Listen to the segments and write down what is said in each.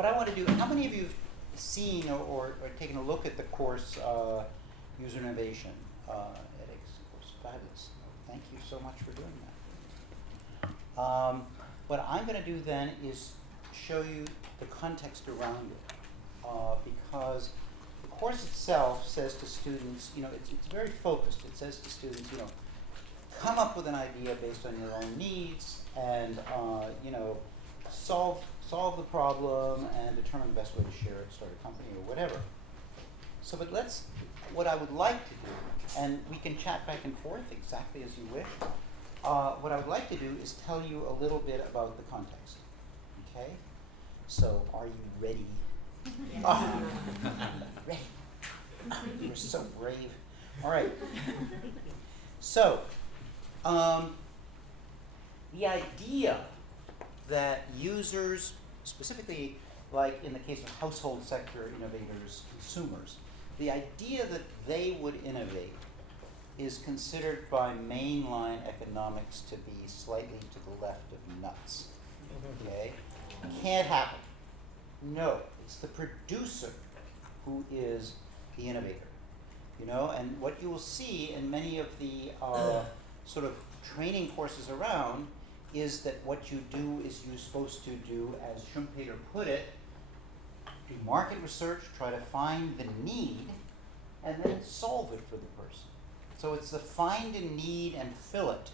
what I want to do, how many of you have seen or taken a look at the course User Innovation at Excerpts? It was fabulous. Thank you so much for doing that. What I'm going to do then is show you the context around it, because the course itself says to students, it's very focused. It says to students, come up with an idea based on your own needs and, solve the problem and determine the best way to share it, start a company or whatever. So, but what I would like to do, and we can chat back and forth exactly as you wish, what I would like to do is tell you a little bit about the context, okay? So, are you ready? Ready. You're so brave. All right. So, the idea that users, specifically like in the case of household sector innovators, consumers, the idea that they would innovate is considered by mainline economics to be slightly to the left of nuts. Okay? Can't happen. No, it's the producer who is the innovator. And what you will see in many of the sort of training courses around is that what you do is you're supposed to do, as Schumpeter put it, do market research, try to find the need, and then solve it for the person. So it's the find a need and fill it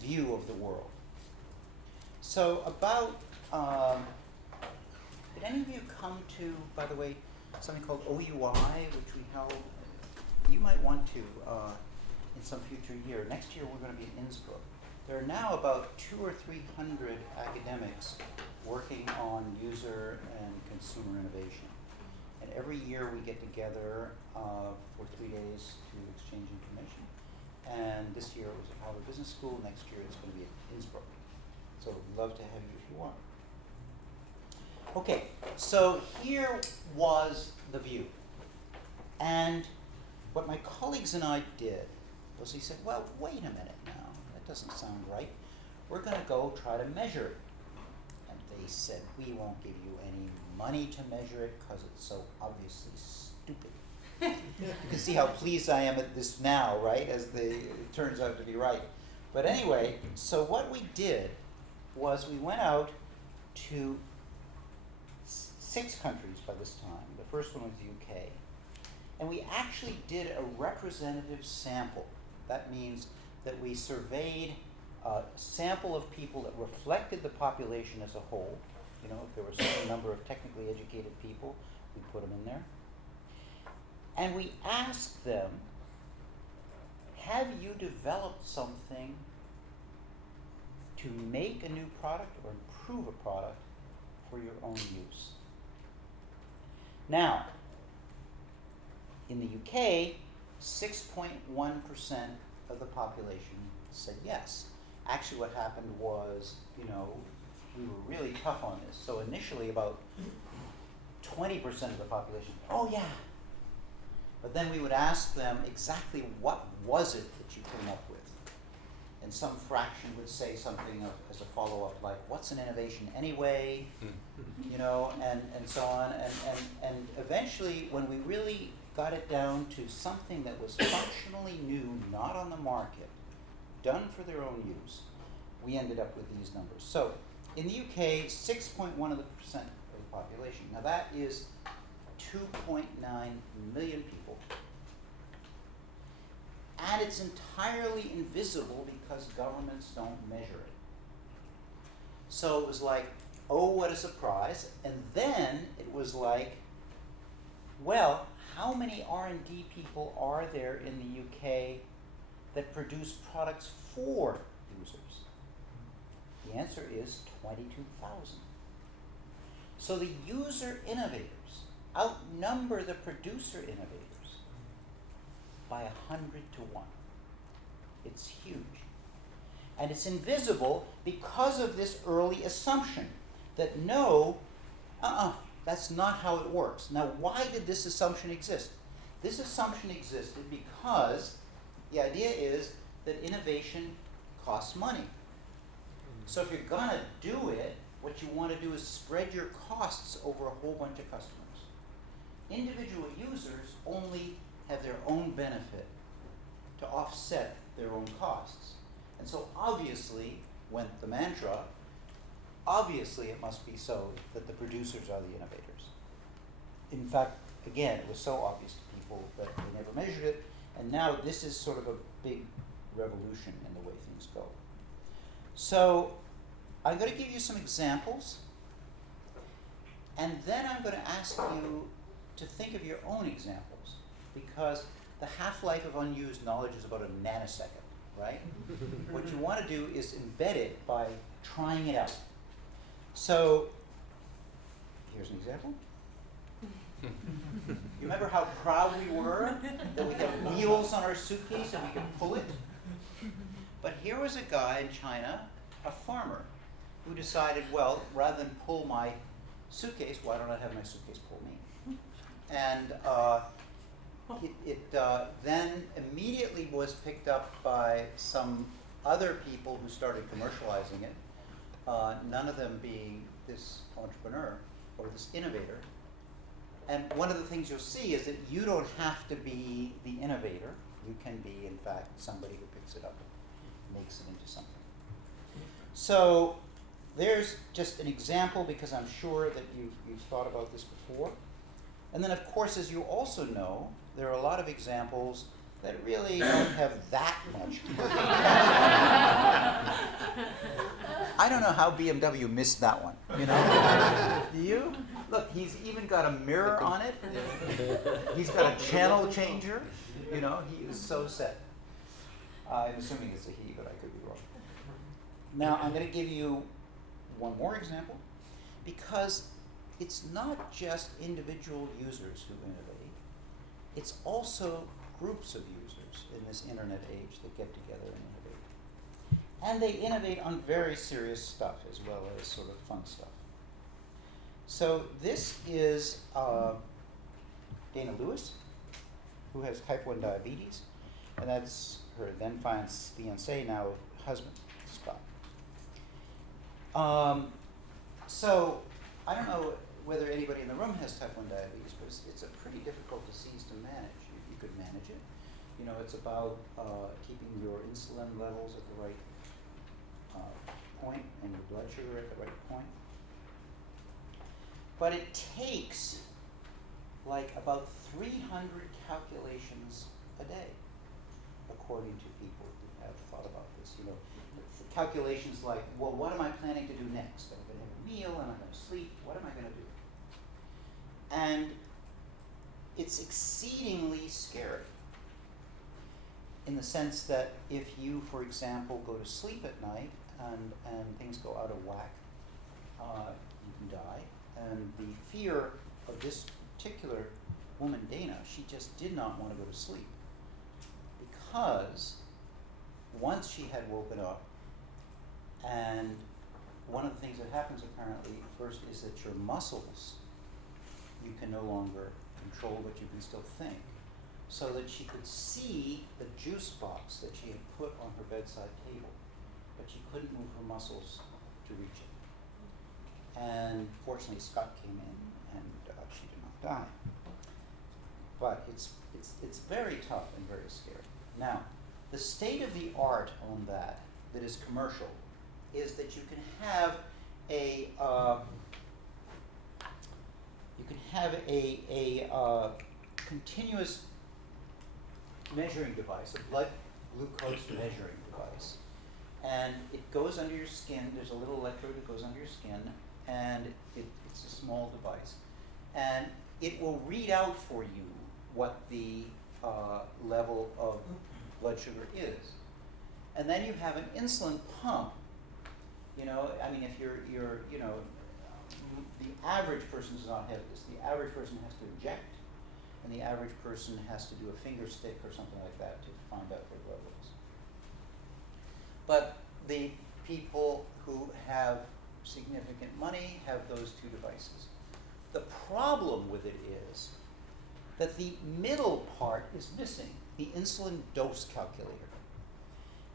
view of the world. So did any of you come to, by the way, something called OUI, which we held? You might want to in some future year. Next year we're going to be in Innsbruck. There are now about 200 or 300 academics working on user and consumer innovation. And every year we get together for 3 days to exchange information. And this year it was at Harvard Business School. Next year it's going to be at Innsbruck. So we'd love to have you if you want. Okay, so here was the view. And what my colleagues and I did was we said, well, wait a minute now. That doesn't sound right. We're going to go try to measure it. And they said, we won't give you any money to measure it because it's so obviously stupid. You can see how pleased I am at this now, right, as it turns out to be right. But anyway, so what we did was we went out to 6 countries by this time. The first one was the UK. And we actually did a representative sample. That means that we surveyed a sample of people that reflected the population as a whole. If there were a certain number of technically educated people, we put them in there. And we asked them, have you developed something to make a new product or improve a product for your own use? Now, in the UK, 6.1% of the population said yes. Actually, what happened was, we were really tough on this. So initially, about 20% of the population, oh yeah. But then we would ask them exactly what was it that you came up with. And some fraction would say something as a follow-up like, what's an innovation anyway? And so on. And eventually, when we really got it down to something that was functionally new, not on the market, done for their own use, we ended up with these numbers. So in the UK, 6.1% of the population. Now that is 2.9 million people. And it's entirely invisible because governments don't measure it. So it was like, oh, what a surprise. And then it was like, well, how many R&D people are there in the UK that produce products for users? The answer is 22,000. So the user innovators outnumber the producer innovators by 100 to 1. It's huge. And it's invisible because of this early assumption that no, that's not how it works. Now, why did this assumption exist? This assumption existed because the idea is that innovation costs money. So if you're going to do it, what you want to do is spread your costs over a whole bunch of customers. Individual users only have their own benefit to offset their own costs. And so obviously, went the mantra, obviously it must be so that the producers are the innovators. In fact, again, it was so obvious to people that they never measured it, and now this is sort of a big revolution in the way things go. So I'm going to give you some examples, and then I'm going to ask you to think of your own examples, because the half-life of unused knowledge is about a nanosecond, right? What you want to do is embed it by trying it out. So here's an example. You remember how proud we were that we had wheels on our suitcase and we could pull it? But here was a guy in China, a farmer, who decided, well, rather than pull my suitcase, why don't I have my suitcase pull me? And it then immediately was picked up by some other people who started commercializing it, none of them being this entrepreneur or this innovator. And one of the things you'll see is that you don't have to be the innovator. You can be, in fact, somebody who picks it up and makes it into something. So there's just an example, because I'm sure that you've thought about this before. And then, of course, as you also know, there are a lot of examples that really don't have that much. I don't know how BMW missed that one, you know? Do you? Look, he's even got a mirror on it. He's got a channel changer. You know, he is so set. I'm assuming it's a he, but I could be wrong. Now, I'm going to give you one more example, because it's not just individual users who innovate. It's also groups of users in this internet age that get together and innovate. And they innovate on very serious stuff as well as sort of fun stuff. So this is Dana Lewis, who has type 1 diabetes, and that's her then fiancé, now husband, Scott. So I don't know whether anybody in the room has type 1 diabetes, but it's a pretty difficult disease to manage. You could manage it. You know, it's about keeping your insulin levels at the right point and your blood sugar at the right point. But it takes like about 300 calculations a day, according to people who have thought about this. You know, calculations like, well, what am I planning to do next? I'm going to have a meal and I'm going to sleep. What am I going to do? And it's exceedingly scary, in the sense that if you, for example, go to sleep at night and things go out of whack, you can die. And the fear of this particular woman, Dana, she just did not want to go to sleep, because once she had woken up, and one of the things that happens apparently first is that your muscles, you can no longer control, but you can still think. So that she could see the juice box that she had put on her bedside table, but she couldn't move her muscles to reach it. And fortunately, Scott came in, and she did not die. But it's very tough and very scary. Now, the state of the art on that is commercial is that you can have a continuous measuring device, a blood glucose measuring device, and it goes under your skin. There's a little electrode that goes under your skin, and it's a small device, and it will read out for you what the level of blood sugar is. And then you have an insulin pump. You know, I mean, if you're you know, the average person does not have this. The average person has to inject, and the average person has to do a finger stick or something like that to find out their levels. But the people who have significant money have those two devices. The problem with it is that the middle part is missing, the insulin dose calculator.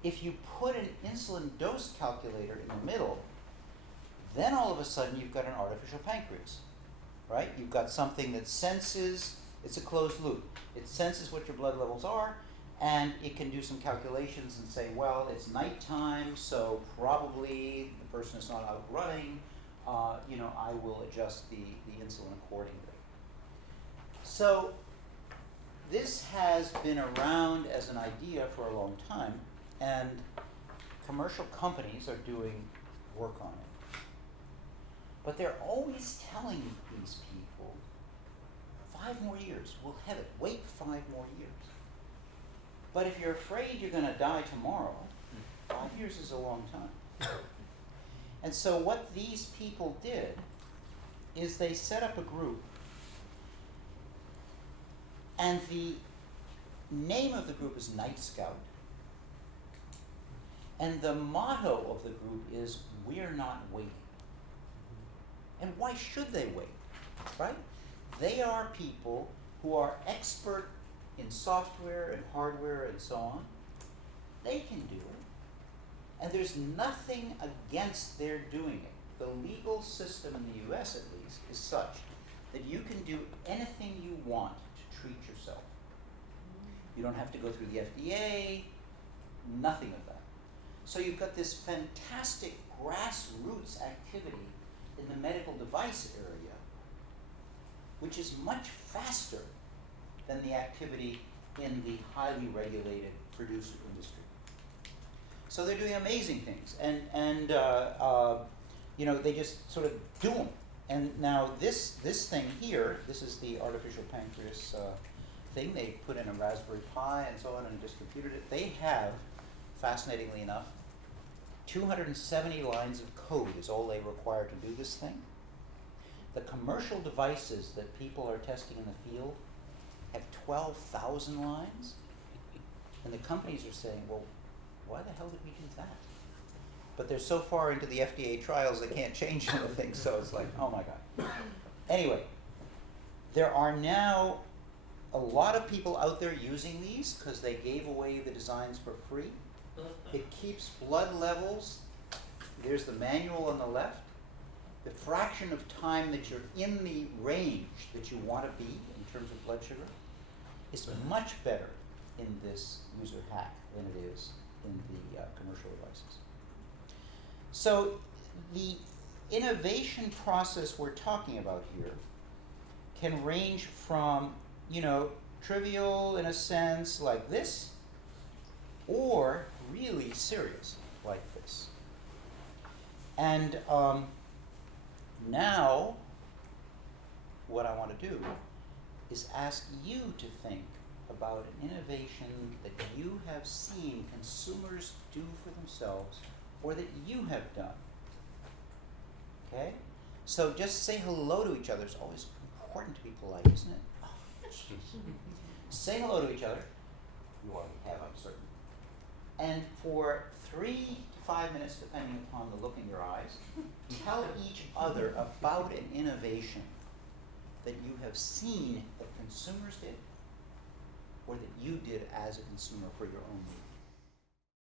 If you put an insulin dose calculator in the middle, then all of a sudden you've got an artificial pancreas, right? You've got something that senses, it's a closed loop. It senses what your blood levels are, and it can do some calculations and say, well, it's nighttime, so probably the person is not out running. I will adjust the insulin accordingly. So this has been around as an idea for a long time, and commercial companies are doing work on it. But they're always telling these people, 5 more years, we'll have it, wait 5 more years. But if you're afraid you're going to die tomorrow, 5 years is a long time. And so what these people did is they set up a group, and the name of the group is Night Scout. And the motto of the group is, we're not waiting. And why should they wait, right? They are people who are expert in software and hardware and so on. They can do it. And there's nothing against their doing it. The legal system in the US, at least, is such that you can do anything you want to treat yourself. You don't have to go through the FDA, nothing of that. So you've got this fantastic grassroots activity in the medical device area, which is much faster than the activity in the highly regulated producer industry. So they're doing amazing things, and they just sort of do them. And now this thing here, this is the artificial pancreas thing. They put in a Raspberry Pi and so on and just computed it. They have, fascinatingly enough, 270 lines of code is all they require to do this thing. The commercial devices that people are testing in the field have 12,000 lines, and the companies are saying, well, why the hell did we do that? But they're so far into the FDA trials they can't change anything, so it's like, oh my God. Anyway, there are now a lot of people out there using these because they gave away the designs for free. It keeps blood levels. There's the manual on the left. The fraction of time that you're in the range that you want to be in terms of blood sugar is much better in this user hack than it is in the commercial devices. So the innovation process we're talking about here can range from, trivial in a sense like this, or really serious like this. And now what I want to do is ask you to think about an innovation that you have seen consumers do for themselves or that you have done. Okay? So just say hello to each other. It's always important to be polite, isn't it? Oh, jeez. Say hello to each other. You already have, I'm certain. And for 3 to 5 minutes, depending upon the look in your eyes, tell each other about an innovation that you have seen that consumers did or that you did as a consumer for your own needs.